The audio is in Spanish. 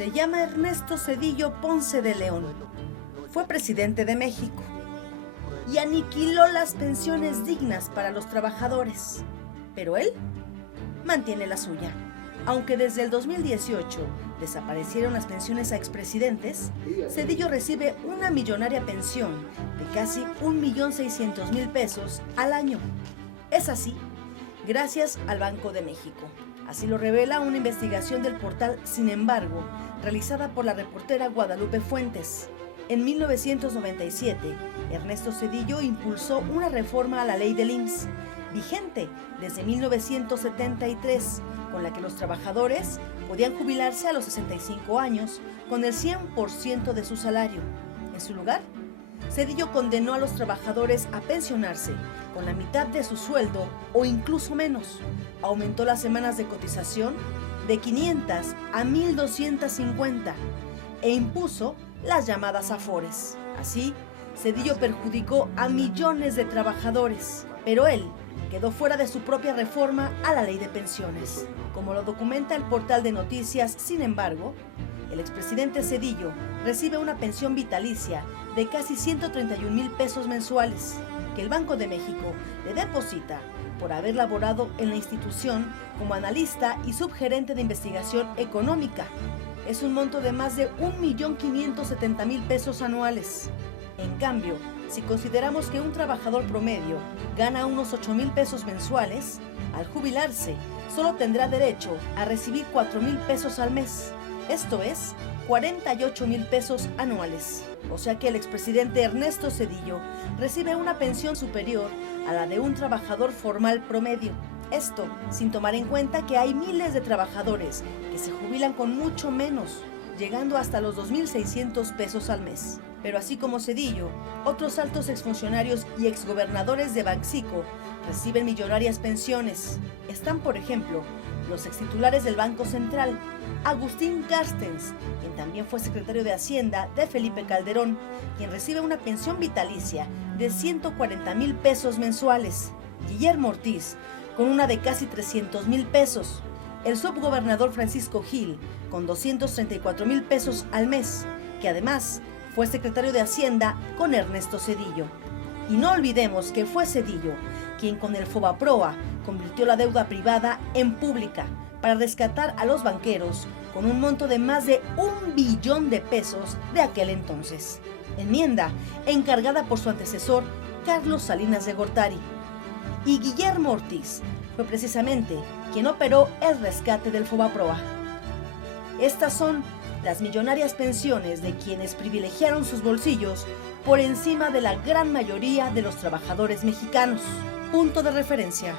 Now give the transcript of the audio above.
Se llama Ernesto Zedillo Ponce de León. Fue presidente de México y aniquiló las pensiones dignas para los trabajadores. Pero él mantiene la suya. Aunque desde el 2018 desaparecieron las pensiones a expresidentes, Zedillo recibe una millonaria pensión de casi 1.600.000 pesos al año. Es así, gracias al Banco de México. Así lo revela una investigación del portal Sin Embargo, realizada por la reportera Guadalupe Fuentes. En 1997, Ernesto Zedillo impulsó una reforma a la ley del IMSS, vigente desde 1973, con la que los trabajadores podían jubilarse a los 65 años con el 100% de su salario. En su lugar, Zedillo condenó a los trabajadores a pensionarse con la mitad de su sueldo o incluso menos. Aumentó las semanas de cotización de 500 a 1.250 e impuso las llamadas afores. Así, Zedillo perjudicó a millones de trabajadores, pero él quedó fuera de su propia reforma a la ley de pensiones. Como lo documenta el portal de noticias Sin Embargo, el expresidente Zedillo recibe una pensión vitalicia de casi 131.000 pesos mensuales, que el Banco de México le deposita por haber laborado en la institución como analista y subgerente de investigación económica. Es un monto de más de 1.570.000 pesos anuales. En cambio, si consideramos que un trabajador promedio gana unos 8.000 pesos mensuales, al jubilarse solo tendrá derecho a recibir 4.000 pesos al mes. Esto es 48.000 pesos anuales. O sea que el expresidente Ernesto Zedillo recibe una pensión superior a la de un trabajador formal promedio. Esto sin tomar en cuenta que hay miles de trabajadores que se jubilan con mucho menos, llegando hasta los 2.600 pesos al mes. Pero así como Zedillo, otros altos exfuncionarios y exgobernadores de Banxico reciben millonarias pensiones. Están, por ejemplo, los extitulares del Banco Central, Agustín Carstens, quien también fue secretario de Hacienda de Felipe Calderón, quien recibe una pensión vitalicia de 140.000 pesos mensuales. Guillermo Ortiz, con una de casi 300.000 pesos. El subgobernador Francisco Gil, con 234.000 pesos al mes, que además fue secretario de Hacienda con Ernesto Zedillo. Y no olvidemos que fue Zedillo quien con el Fobaproa convirtió la deuda privada en pública para rescatar a los banqueros con un monto de más de 1 billón de pesos de aquel entonces. Enmienda encargada por su antecesor Carlos Salinas de Gortari. Y Guillermo Ortiz fue precisamente quien operó el rescate del Fobaproa. Estas son las millonarias pensiones de quienes privilegiaron sus bolsillos por encima de la gran mayoría de los trabajadores mexicanos. Punto de referencia.